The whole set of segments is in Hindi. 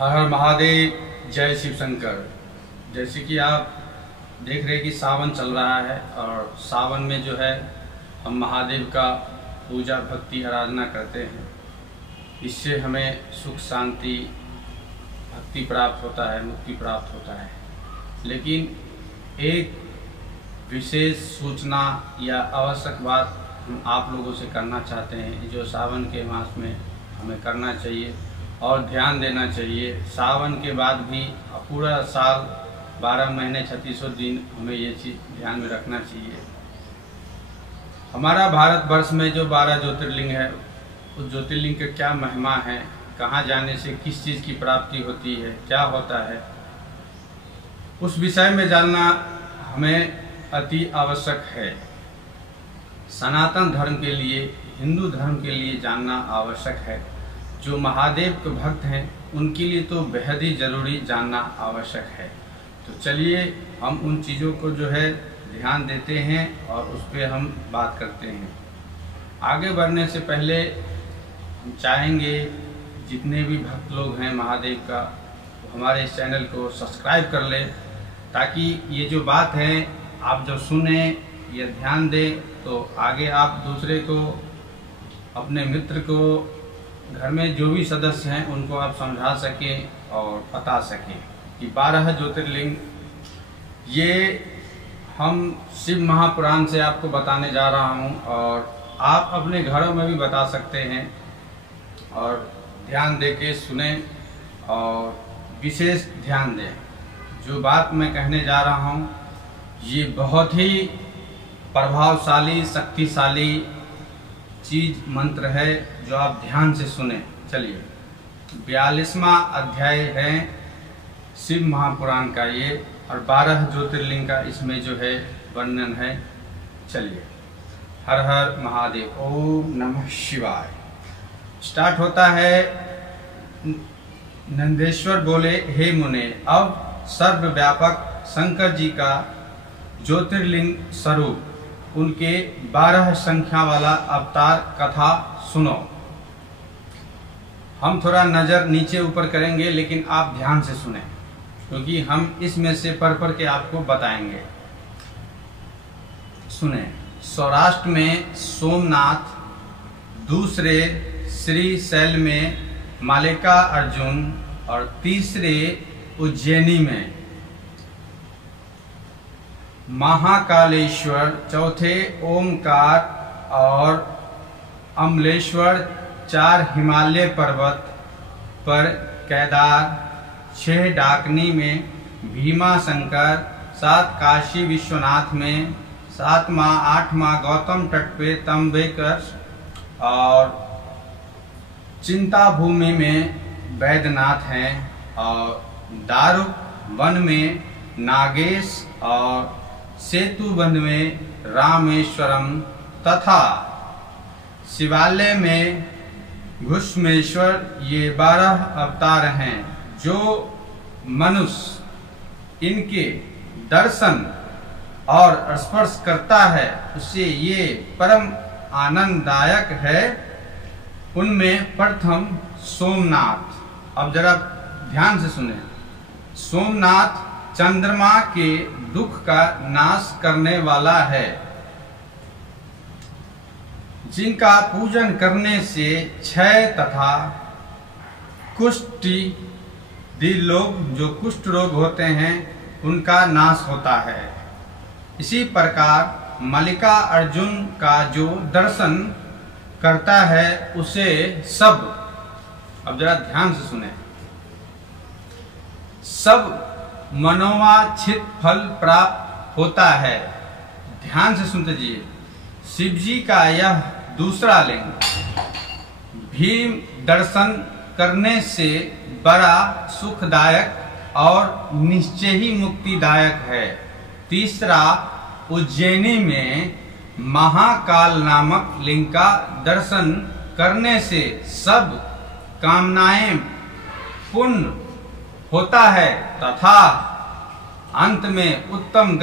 हर हर महादेव, जय शिव शंकर। जैसे कि आप देख रहे हैं कि सावन चल रहा है और सावन में जो है हम महादेव का पूजा भक्ति आराधना करते हैं। इससे हमें सुख शांति भक्ति प्राप्त होता है, मुक्ति प्राप्त होता है। लेकिन एक विशेष सूचना या आवश्यक बात हम आप लोगों से करना चाहते हैं, जो सावन के मास में हमें करना चाहिए और ध्यान देना चाहिए। सावन के बाद भी पूरा साल 12 महीने 36 दिन हमें ये चीज़ ध्यान में रखना चाहिए। हमारा भारतवर्ष में जो 12 ज्योतिर्लिंग है, उस ज्योतिर्लिंग का क्या महिमा है, कहाँ जाने से किस चीज़ की प्राप्ति होती है, क्या होता है, उस विषय में जानना हमें अति आवश्यक है। सनातन धर्म के लिए, हिंदू धर्म के लिए जानना आवश्यक है। जो महादेव के भक्त हैं उनके लिए तो बेहद ही जरूरी जानना आवश्यक है। तो चलिए हम उन चीज़ों को जो है ध्यान देते हैं और उस पर हम बात करते हैं। आगे बढ़ने से पहले हम चाहेंगे जितने भी भक्त लोग हैं महादेव का, तो हमारे इस चैनल को सब्सक्राइब कर लें, ताकि ये जो बात है आप जब सुने या ध्यान दें तो आगे आप दूसरे को, अपने मित्र को, घर में जो भी सदस्य हैं उनको आप समझा सकें और बता सकें कि 12 ज्योतिर्लिंग ये हम शिव महापुराण से आपको बताने जा रहा हूं और आप अपने घरों में भी बता सकते हैं। और ध्यान दे के सुने और विशेष ध्यान दें। जो बात मैं कहने जा रहा हूं ये बहुत ही प्रभावशाली, शक्तिशाली चीज मंत्र है, जो आप ध्यान से सुने। चलिए 42वां अध्याय है शिव महापुराण का ये, और 12 ज्योतिर्लिंग का इसमें जो है वर्णन है। चलिए हर हर महादेव, ओम नमः शिवाय। स्टार्ट होता है। नंदेश्वर बोले, हे मुने, अब सर्वव्यापक शंकर जी का ज्योतिर्लिंग स्वरूप, उनके 12 संख्या वाला अवतार कथा सुनो। हम थोड़ा नजर नीचे ऊपर करेंगे, लेकिन आप ध्यान से सुने, क्योंकि हम इसमें से पढ़ के आपको बताएंगे। सुने। सौराष्ट्र में सोमनाथ, दूसरे श्रीशैल में मालिका अर्जुन, और तीसरे उज्जैनी में महाकालेश्वर, चौथे ओमकार और अमलेश्वर, 4 हिमालय पर्वत पर केदार, 6 डाकनी में भीमा शंकर, 7 काशी विश्वनाथ में, 7वां 8वां गौतम तट पे तंबेकर, और चिंता भूमि में वैद्यनाथ हैं, और दारुक वन में नागेश, और सेतु वन में रामेश्वरम, तथा शिवालय में घुष्मेश्वर। ये 12 अवतार हैं। जो मनुष्य इनके दर्शन और स्पर्श करता है उसे ये परम आनंददायक है। उनमें प्रथम सोमनाथ। अब जरा ध्यान से सुने। सोमनाथ चंद्रमा के दुख का नाश करने वाला है, जिनका पूजन करने से क्षय तथा कुष्ठी लोग, जो कुष्ठ रोग होते हैं, उनका नाश होता है। इसी प्रकार मल्लिका अर्जुन का जो दर्शन करता है उसे सब, अब जरा ध्यान से सुने, सब मनोवांछित फल प्राप्त होता है। ध्यान से सुनते जाइए। शिव जी का यह दूसरा लिंग भीम दर्शन करने से बड़ा सुखदायक और निश्चय ही मुक्तिदायक है। तीसरा उज्जैनी में महाकाल नामक लिंग का दर्शन करने से सब कामनाएं पूर्ण होता है, तथा अंत में उत्तम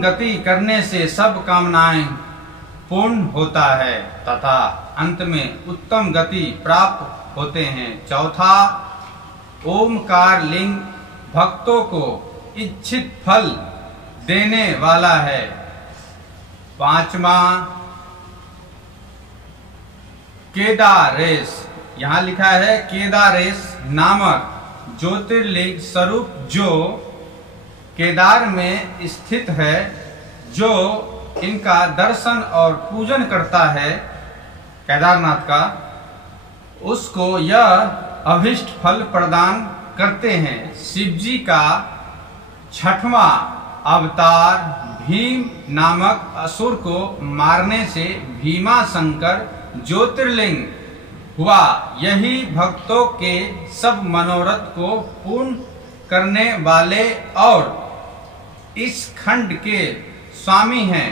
गति करने से सब कामनाएं पूर्ण होता है तथा अंत में उत्तम गति प्राप्त होते हैं। चौथा, ओमकार लिंग भक्तों को इच्छित फल देने वाला है। पांचवा, केदारेश, यहाँ लिखा है केदारेश नामक ज्योतिर्लिंग स्वरूप जो केदार में स्थित है, जो इनका दर्शन और पूजन करता है केदारनाथ का, उसको यह अभिष्ट फल प्रदान करते हैं। शिव जी का छठवां अवतार भीम नामक असुर को मारने से भीमाशंकर ज्योतिर्लिंग हुआ। यही भक्तों के सब मनोरथ को पूर्ण करने वाले और इस खंड के स्वामी हैं।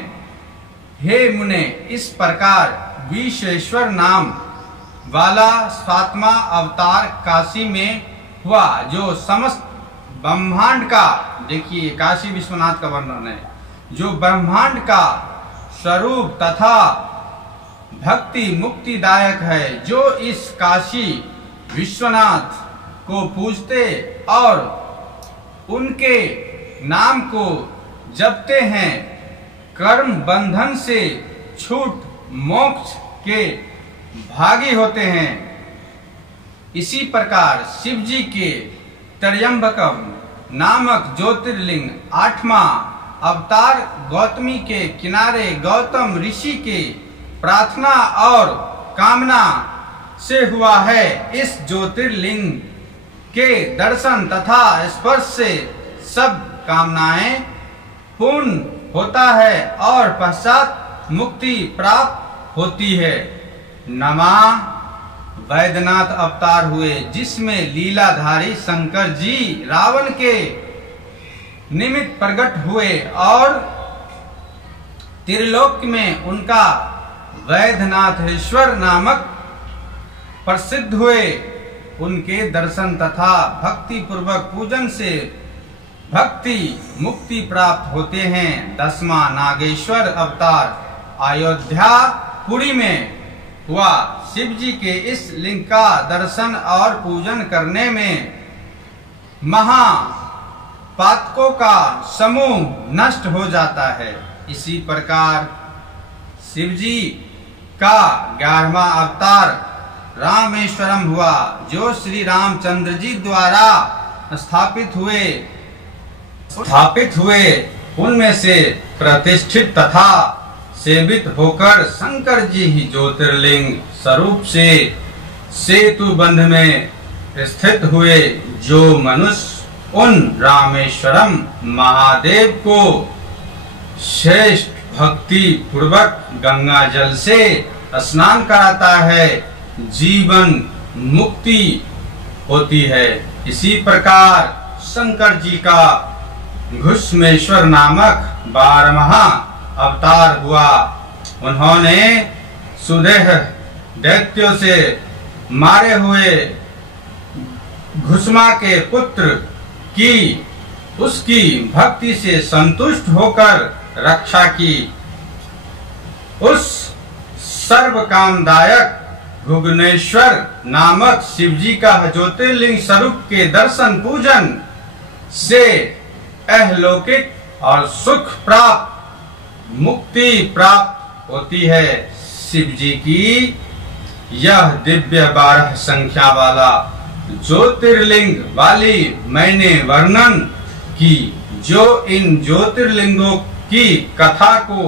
हे मुने, इस प्रकार विश्वेश्वर नाम वाला सातवां अवतार काशी में हुआ, जो समस्त ब्रह्मांड का, देखिए काशी विश्वनाथ का वर्णन है, जो ब्रह्मांड का स्वरूप तथा भक्ति मुक्तिदायक है। जो इस काशी विश्वनाथ को पूजते और उनके नाम को जपते हैं, कर्म बंधन से छूट मोक्ष के भागी होते हैं। इसी प्रकार शिव जी के त्र्यंबकम नामक ज्योतिर्लिंग आठवां अवतार गौतमी के किनारे गौतम ऋषि के प्रार्थना और कामना से हुआ है। इस ज्योतिर्लिंग के दर्शन तथा स्पर्श से सब कामनाएं पूर्ण होता है और पश्चात मुक्ति प्राप्त होती है। नमः वैद्यनाथ अवतार हुए, जिसमें लीलाधारी शंकर जी रावण के निमित्त प्रकट हुए और त्रिलोक में उनका वैद्यनाथेश्वर नामक प्रसिद्ध हुए। उनके दर्शन तथा भक्ति पूर्वक पूजन से भक्ति मुक्ति प्राप्त होते हैं। दसवां नागेश्वर अवतार अयोध्यापुरी में हुआ। शिव जी के इस लिंग का दर्शन और पूजन करने में महापातकों का समूह नष्ट हो जाता है। इसी प्रकार शिव जी का 11वां अवतार रामेश्वरम हुआ, जो श्री रामचंद्र जी द्वारा स्थापित हुए उनमें से प्रतिष्ठित तथा सेवित होकर शंकर जी ही ज्योतिर्लिंग स्वरूप से सेतु बंध में स्थित हुए। जो मनुष्य उन रामेश्वरम महादेव को श्रेष्ठ भक्ति पूर्वक गंगा जल से स्नान कराता है, जीवन मुक्ति होती है। इसी प्रकार शंकर जी का घुष्मेश्वर नामक 12वां अवतार हुआ। उन्होंने सुदेह दैत्यों से मारे हुए घुष्मा के पुत्र की उसकी भक्ति से संतुष्ट होकर रक्षा की। उस सर्व कामदायक घुग्नेश्वर नामक शिवजी का ज्योतिर्लिंग स्वरूप के दर्शन पूजन से अलौकिक और सुख प्राप्त मुक्ति प्राप्त होती है। शिव जी की यह दिव्य 12 संख्या वाला ज्योतिर्लिंग वाली मैंने वर्णन की। जो इन ज्योतिर्लिंगों की कथा को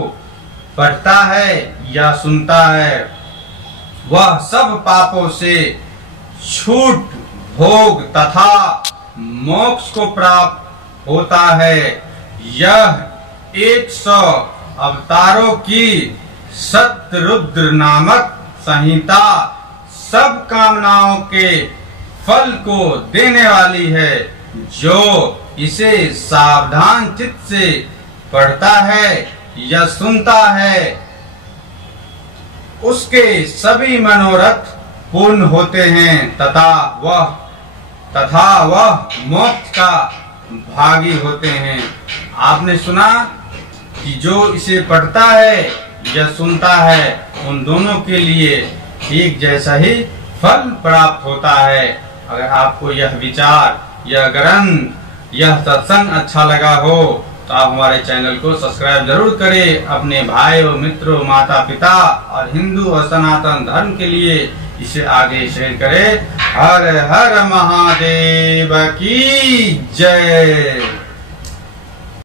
पढ़ता है या सुनता है, वह सब पापों से छूट भोग तथा मोक्ष को प्राप्त होता है। यह 100 अवतारों की सतरुद्र नामक संहिता सब कामनाओं के फल को देने वाली है। जो इसे सावधान चित्त से पढ़ता है या सुनता है, उसके सभी मनोरथ पूर्ण होते हैं तथा वह मोक्ष का भागी होते हैं। आपने सुना कि जो इसे पढ़ता है या सुनता है उन दोनों के लिए एक जैसा ही फल प्राप्त होता है। अगर आपको यह विचार, यह ग्रंथ, यह सत्संग अच्छा लगा हो तो आप हमारे चैनल को सब्सक्राइब जरूर करें। अपने भाइयों, मित्रों, माता पिता और हिंदू और सनातन धर्म के लिए इसे आगे शेयर करें। हर हर महादेव की जय।